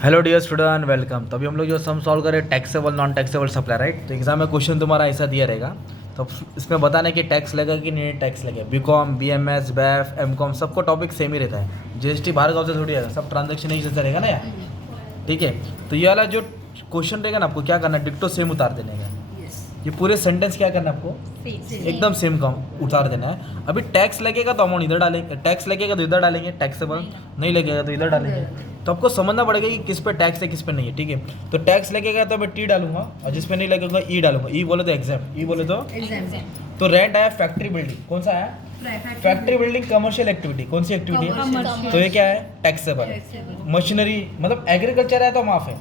Hello dear student, welcome. तो अभी हम लोग जो सम सॉल्व करें taxable non taxable supply, right. तो एग्जाम में क्वेश्चन तुम्हारा ऐसा दिया रहेगा, तो इसमें बताना है कि टैक्स लगेगा कि नहीं टैक्स लगेगा। बीकॉम, बीएमएस, बैफ, एमकॉम सबको टॉपिक सेम ही रहता है। जीएसटी बाहर गाँव से थोड़ी आएगा, सब ट्रांजेक्शन ही जैसा रहेगा ना यार, ठीक है। तो ये वाला जो क्वेश्चन रहेगा ना, आपको क्या करना है, डिक्टो सेम उतार देने का। ये पूरे सेंटेंस क्या करना है आपको, एकदम सेम काम उतार देना है। अभी टैक्स लगेगा तो अमाउंट इधर डालेंगे, टैक्स लगेगा तो इधर डालेंगे, टैक्सेबल नहीं लगेगा तो इधर डालेंगे। तो आपको समझना पड़ेगा कि किस पे टैक्स है किस पे नहीं है, ठीक है। तो टैक्स लगेगा तो मैं टी डालूंगा और जिस पे नहीं लगेगा ई डालूंगा। ई बोले तो एग्जाम, ई बोले तो रेंट आया फैक्ट्री बिल्डिंग, कौन सा है फैक्ट्री बिल्डिंग, कमर्शियल एक्टिविटी, कौन सी एक्टिविटी है, तो ये क्या है टैक्सेबल है। मशीनरी मतलब एग्रीकल्चर है तो माफ है,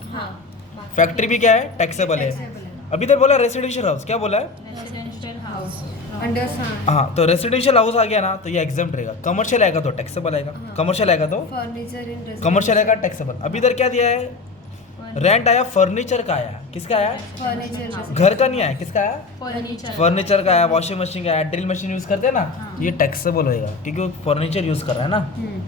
फैक्ट्री भी क्या है टैक्सेबल है। अभी तक बोला रेसिडेंशियल हाउस, क्या बोला है, हाँ। तो रेसिडेंशियल हाउस आ गया ना तो ये एग्जाम्प्ट रहेगा। कमर्शियल आएगा तो टैक्सेबल आएगा, कमर्शियल आएगा तो कमर्शियल आएगा टैक्सेबल। अभी इधर क्या दिया है, रेंट आया फर्नीचर का आया, किसका आया, घर का नहीं आया, किसका आया, फर्नीचर का आया। वॉशिंग मशीन का आया, ड्रिल मशीन यूज करते हैं ना, ये टैक्सेबल होएगा क्योंकि वो फर्नीचर यूज कर रहा है ना।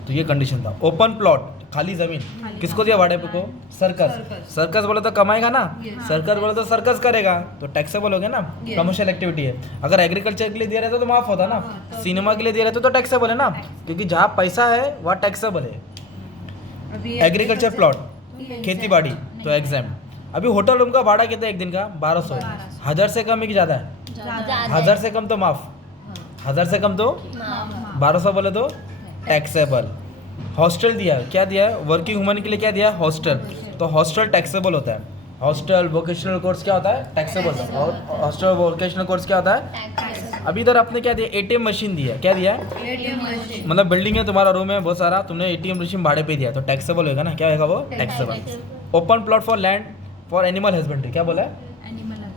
तो ये कंडीशन था। ओपन प्लॉट, खाली जमीन, किसको दिया भाड़े पे को, सर्कस। सर्कस बोले तो कमाएगा ना, सर्कस बोले तो सर्कस करेगा, तो टैक्सेबल हो गया ना। कमर्शियल एक्टिविटी है। अगर एग्रीकल्चर के लिए दिया रहता तो माफ होता ना, सिनेमा के लिए दिया रहता तो टैक्सेबल है ना, क्योंकि जहाँ पैसा है वहाँ टैक्सेबल है। एग्रीकल्चर प्लॉट, खेती बाड़ी, तो एग्जाम। अभी होटल रूम का भाड़ा कितना है एक दिन का, 1200 है। 1000 से कम है कि ज़्यादा है, 1000 से कम तो माफ, 1000 से कम तो 1200 बोले तो टैक्सेबल। हॉस्टल दिया है, क्या दिया है, वर्किंग वुमन के लिए क्या दिया है, हॉस्टल, तो हॉस्टल टैक्सेबल होता है। हॉस्टल वोकेशनल कोर्स क्या होता है, टैक्सेबल, और हॉस्टल वोकेशनल कोर्स क्या होता है। अभी इधर आपने क्या दिया, एटीएम मशीन दिया, क्या दिया है, मतलब बिल्डिंग है तुम्हारा, रूम है बहुत सारा, तुमने एटीएम मशीन भाड़े पे दिया तो टैक्सेबल होगा ना, क्या होगा वो taxable. Open plot for land for animal husbandry, क्या बोला है,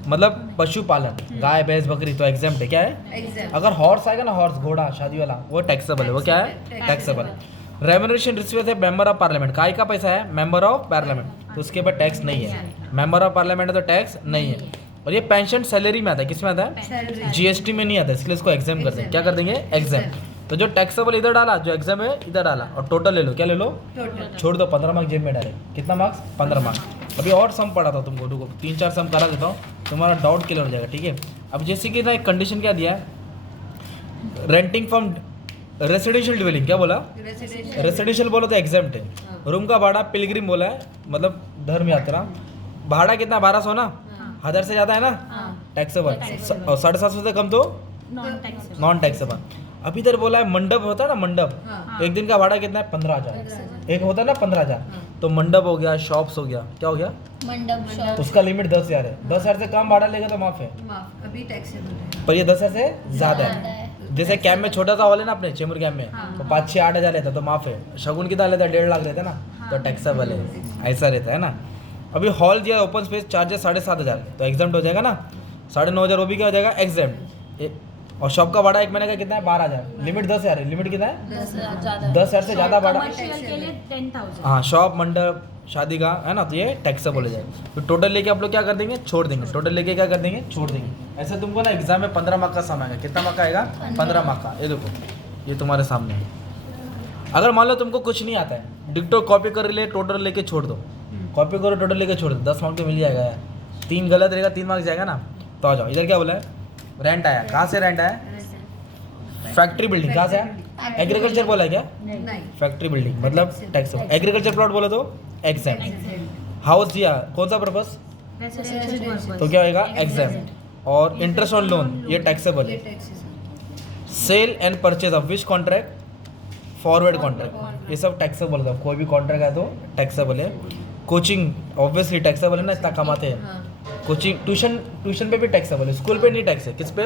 मतलब पशुपालन, गाय भैंस बकरी, तो एग्जाम्प्ट है, क्या है। अगर हॉर्स आएगा ना, हॉर्स घोड़ा शादी वाला, वो टैक्सेबल है, वो क्या है टैक्सेबल। रेम्यूनरेशन रिसीव है मेंबर ऑफ पार्लियामेंट, काय का पैसा है, मेंबर ऑफ पार्लियामेंट, तो उसके ऊपर टैक्स नहीं है। मेंबर ऑफ पार्लियामेंट है तो टैक्स नहीं है। और ये पेंशन सैलरी में आता है, किस में आता है, जीएसटी में नहीं आता, इसलिए इसको एग्जाम कर देंगे, क्या कर देंगे एग्जाम। तो जो टैक्सेबल इधर डाला, जो एग्जाम है इधर डाला, और टोटल ले लो, क्या ले लो, छोड़ दो, 15 मार्क्स जेब में डाले। कितना मार्क्स, 15 मार्क्स। अभी और सम पढ़ा था तुमको, रुको 3-4 सम करा देता हूँ, तुम्हारा डाउट क्लियर हो जाएगा, ठीक है। अब जैसे कि ना एक कंडीशन क्या दिया है, रेंटिंग फ्रॉम रेसिडेंशियल ड्वेलिंग, क्या बोला, रेसिडेंशियल बोला तो एग्जाम्प्ट है। रूम का भाड़ा पिलग्रिम बोला है, मतलब धर्म यात्रा, भाड़ा कितना 1200 ना, 1000 से ज़्यादा है ना टैक्सेबल, 750 से कम तो नॉन टैक्सेबल। अभी इधर बोला है मंडप होता है ना, मंडप, तो एक दिन का भाड़ा कितना है, 15,000, एक होता है ना 15,000, तो मंडप हो गया, शॉप्स हो गया, क्या हो गया मंडप, उसका लिमिट 10,000 है। 10,000 से कम भाड़ा लेगा तो माफ है, अभी टैक्सेबल, पर ये 10,000 से ज़्यादा है। जैसे कैम्प में छोटा सा हॉल है ना अपने चेंबूर कैम्प में, तो 5-6-8 हज़ार लेता तो माफ है। शगुन कितना लेता है, 1.5 लाख लेता है ना, तो टैक्सेबल है, ऐसा रहता है ना। अभी हॉल दिया ओपन स्पेस, चार्जेस 7,500, तो एग्जाम्प्ट हो जाएगा ना, 9,500 वो भी क्या हो जाएगा एग्जाम्प्ट। और शॉप का भाड़ा एक महीने का कितना है, 12,000, लिमिट 10,000 है, लिमिट कितना है 10,000 से ज़्यादा भाड़ा, हाँ शॉप मंडप शादी का है ना, तो ये टैक्सेबल हो जाएगा। तो टोटल लेके आप लोग क्या कर देंगे, छोड़ देंगे, टोटल लेके क्या कर देंगे, छोड़ देंगे। ऐसे तुमको ना एग्जाम में 15 मार्क का सम आएगा, कितना मार्क का आएगा, 15 मार्क का। ये देखो, ये तुम्हारे सामने है। अगर मान लो तुमको कुछ नहीं आता है, डिक्टो कॉपी कर ले, टोटल लेके छोड़ दो, कॉपी करो टोटल लेके छोड़ दो, 10 मार्क तो मिल जाएगा यार। 3 गलत रहेगा, 3 मार्क्स जाएगा ना। तो आ जाओ, इधर क्या बोला है, रेंट आया, कहाँ से रेंट आया, फैक्ट्री बिल्डिंग, कहाँ से आया, एग्रीकल्चर बोला है क्या, फैक्ट्री बिल्डिंग मतलब टैक्स। एग्रीकल्चर प्लॉट बोला तो एग्जाम। हाउस दिया, कौन सा पर्पस, तो क्या होगा एग्जाम। और इंटरेस्ट ऑन लोन, ये टैक्सेबल है। Sale and purchase of which contract, forward contract, ये सब टैक्सेबल है। कोई भी कॉन्ट्रैक्ट है तो टैक्सेबल है। कोचिंग ऑब्वियसली टैक्सेबल है ना, इतना कमाते हैं। कोचिंग, ट्यूशन पे भी टैक्सेबल है, स्कूल पे नहीं टैक्स है, किस पे,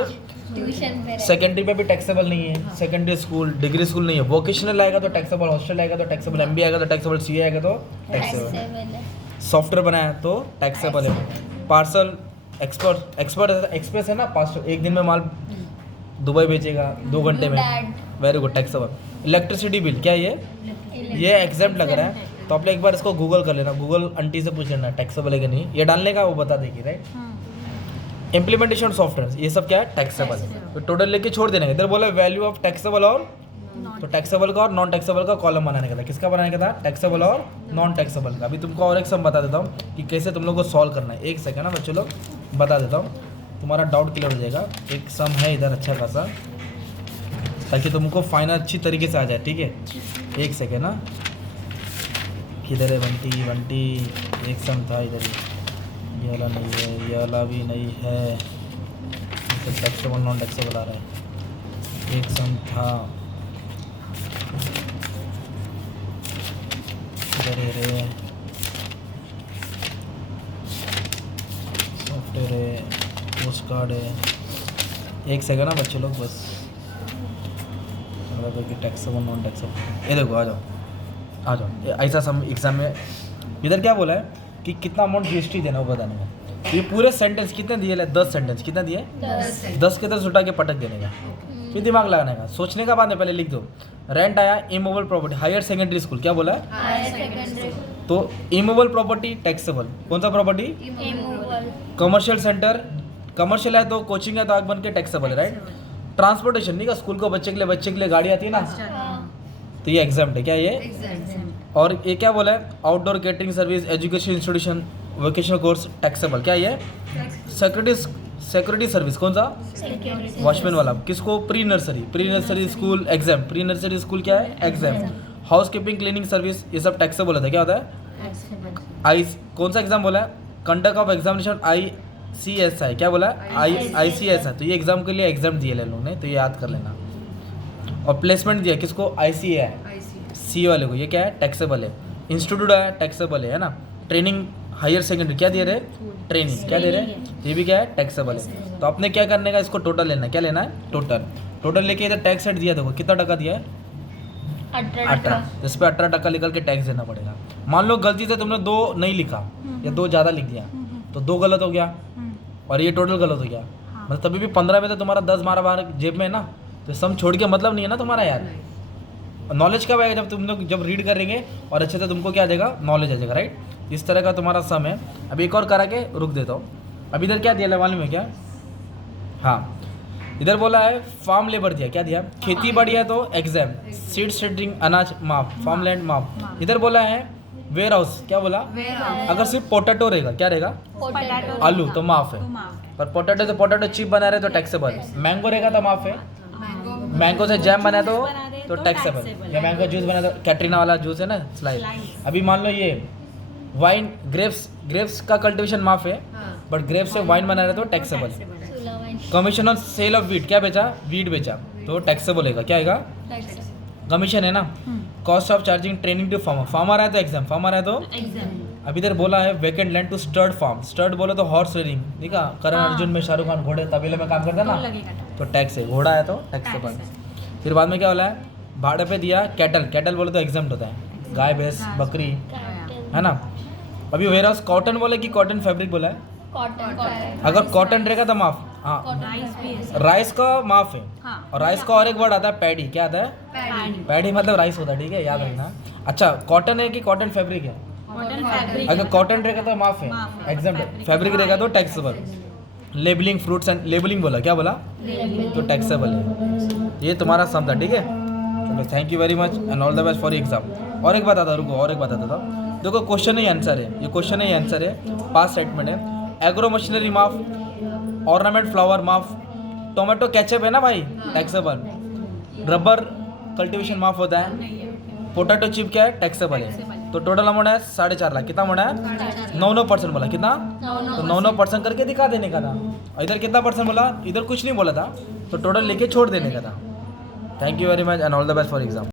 सेकेंडरी पे भी टैक्सेबल नहीं है, सेकेंडरी स्कूल डिग्री स्कूल नहीं है। वोकेशनल आएगा तो टैक्सेबल, हॉस्टल आएगा तो टैक्सेबल, एमबीए आएगा तो टैक्सेबल, सीए आएगा तो टैक्सेबल, सॉफ्टवेयर बनाया तो टैक्सेबल है। पार्सल एक्सप्रेस है ना, पार्सल एक दिन में माल दुबई भेजेगा 2 घंटे में, very good taxable. Electricity bill, क्या ये एग्जाम्प्ट लग रहा है, तो आप एक बार इसको गूगल कर लेना, गूगल आंटी से पूछ लेना टैक्सेबल है कि नहीं, ये डालने का वो बता देगी, राइट। इम्प्लीमेंटेशन सॉफ्टवेयर, ये सब क्या है टैक्सेबल है। तो टोटल लेके छोड़ देना। इधर बोला वैल्यू ऑफ टैक्सेबल और तो टैक्सेबल का और नॉन टैक्सेबल का कॉलम बनाने का था। किसका बनाने का था? टैक्सेबल और नॉन टैक्सेबल का। अभी तुमको और एक सम बता देता हूँ कि कैसे तुम लोग को सॉल्व करना है। एक सेकंड ना बच्चों लोग, बता देता हूँ, तुम्हारा डाउट क्लियर हो जाएगा। एक सम है इधर अच्छा खासा, ताकि तुमको फाइनल अच्छी तरीके से आ जाए, ठीक है। एक सेकेंड ना, किधर है बंटी? बंटी एक सम था इधर ही, ये वाला नहीं है, ये वाला भी नहीं है, टैक्सेबल नॉन टैक्सेबल आ रहा है। एक सम था इधर रे, सॉफ्टवेयर है, पोस्ट कार्ड है। एक सेकेंड ना बच्चे लोग, बस टैक्सेबल नॉन टैक्सेबल, ये देखो आ जाओ ऐसा सम एग्जाम में इधर क्या बोला है कि कितना अमाउंट जीएसटी देना वो बताने में। तो ये पूरे सेंटेंस कितने दिए? 10 सेंटेंस कितना दिए? 10 के 10 उठा के पटक देने का, फिर दिमाग लगाने का, सोचने का बाद में पहले लिख दो। रेंट आया immovable property, higher secondary school, क्या बोला? तो इमूवेबल प्रॉपर्टी टैक्सेबल, कौन सा प्रॉपर्टी? कमर्शियल सेंटर, कमर्शियल है तो कोचिंग है तो आग बन के टैक्सेबल है, राइट। ट्रांसपोर्टेशन नहीं का, स्कूल को बच्चे के लिए गाड़ी आती है ना, तो ये एग्जाम्प्ट है, क्या ये? और ये क्या बोला है? Outdoor catering service, education institution, vocational course taxable, क्या ये? सिक्योरिटी सर्विस, कौन सा? वॉचमैन वाला। किसको? Pre nursery school exam, pre nursery school क्या है? Exam. House keeping cleaning service, ये सब टैक्सेबल होता है, क्या होता है? आई, कौन सा एग्जाम बोला है? कंडक्ट ऑफ एग्जामिनेशन ICSI, क्या बोला? ICSI। तो ये एग्जाम के लिए एग्जाम दिए लोगों ने, तो ये याद कर लेना। और प्लेसमेंट दिया किसको? ICA सी वाले को, ये क्या है? टैक्सेबल है। इंस्टीट्यूट है, टैक्सेबल है ना। ट्रेनिंग हायर सेकेंडरी क्या दे रहे? ट्रेनिंग, क्या दे रहे? ये भी क्या है? टैक्सेबल है। तो आपने क्या करने का, इसको टोटल लेना है। क्या लेना है? टोटल लेके इधर टैक्स सेट दिया, देखो कितना टका दिया है? 18। इस पर 18% निकल के टैक्स देना पड़ेगा। मान लो गलती से तुमने 2 नहीं लिखा या 2 ज़्यादा लिख दिया, तो 2 गलत हो गया और ये टोटल गलत हो गया, मतलब तभी भी 15 में तो तुम्हारा 10 मारा बाहर जेब में ना, तो सम छोड़ के मतलब नहीं है ना तुम्हारा यार। नॉलेज कब आएगा? जब तुम लोग जब रीड करेंगे और अच्छे से तुमको क्या आ जाएगा? नॉलेज आ जाएगा, राइट। इस तरह का तुम्हारा सम है। अभी एक और करा के रुक देता हूँ। अभी इधर क्या दिया मालूम है क्या? हाँ, इधर बोला है फार्म लेबर दिया, क्या दिया? खेती बाड़ी है तो एग्जाम, सीड सेटिंग अनाज माफ, फार्म लैंड माफ। इधर बोला है वेयर हाउस, क्या बोला? अगर सिर्फ पोटैटो रहेगा, क्या रहेगा? आलू, तो माफ है। पर पोटैटो से पोटैटो चिप बना रहे तो टैक्सेबल है। मैंगो रहेगा तो माफ है। मैंगो से जैम बना तो टैक्सेबल, या मैंगो जूस बना तो कैटरीना वाला जूस है ना, स्लाइस। अभी मान लो ये वाइन, ग्रेप्स का कल्टीवेशन माफ है, बट ग्रेप्स से वाइन बना रहे तो टैक्सेबल है। Commission on sale of wheat, क्या बेचा? वीट बेचा तो टैक्सेबल होगा, क्या आएगा? कमीशन है ना। Cost of charging training to farmer है तो एग्जाम, फार्मर है तो अभी इधर बोला है vacant land to stud farm, stud बोले तो हॉर्स रेडिंग, ठीक है। करण अर्जुन में शाहरुख खान घोड़े तबेले में काम करता ना, तो टैक्स है। घोड़ा है तो टैक्सेबल। फिर बाद में क्या बोला है? भाड़े पे दिया कैटल बोले तो एग्जाम्प्ट होता है, गाय भैंस बकरी है ना। अभी वेयर हाउस कॉटन बोले कि कॉटन फैब्रिक बोला है? अगर कॉटन रहेगा तो माफ, हाँ। राइस का माफ है। और राइस का और एक वर्ड आता है पैडी, क्या आता है? पैडी मतलब राइस होता है, ठीक है, याद रखना। अच्छा, कॉटन है कि कॉटन फैब्रिक है? अगर कॉटन रहेगा तो माफ है, एग्जाम्पल। फैब्रिक रहेगा तो taxable. Labelling fruits and labelling बोला, क्या बोला? तो टैक्सेबल है। ये तुम्हारा सम था, ठीक है। चलो, thank you very much and all the best for exam. और एक बात आता, रुको और एक बात आता था, देखो क्वेश्चन ही आंसर है, ये क्वेश्चन ही आंसर है। पास स्टेटमेंट है। एग्रो मशीनरी माफ, ऑर्नामेंट फ्लावर माफ, टोमेटो केचप है ना भाई, टैक्सेबल। रबर कल्टीवेशन माफ होता है। पोटैटो चिप क्या है? टैक्सेबल है। तो टोटल अमाउंट है 4.5 लाख। कितना अमाउंट है? 9% बोला, कितना? तो 9% करके दिखा देने का था। इधर कितना परसेंट बोला? इधर कुछ नहीं बोला था, तो टोटल लेके छोड़ देने का था। Thank you very much and all the best for exam.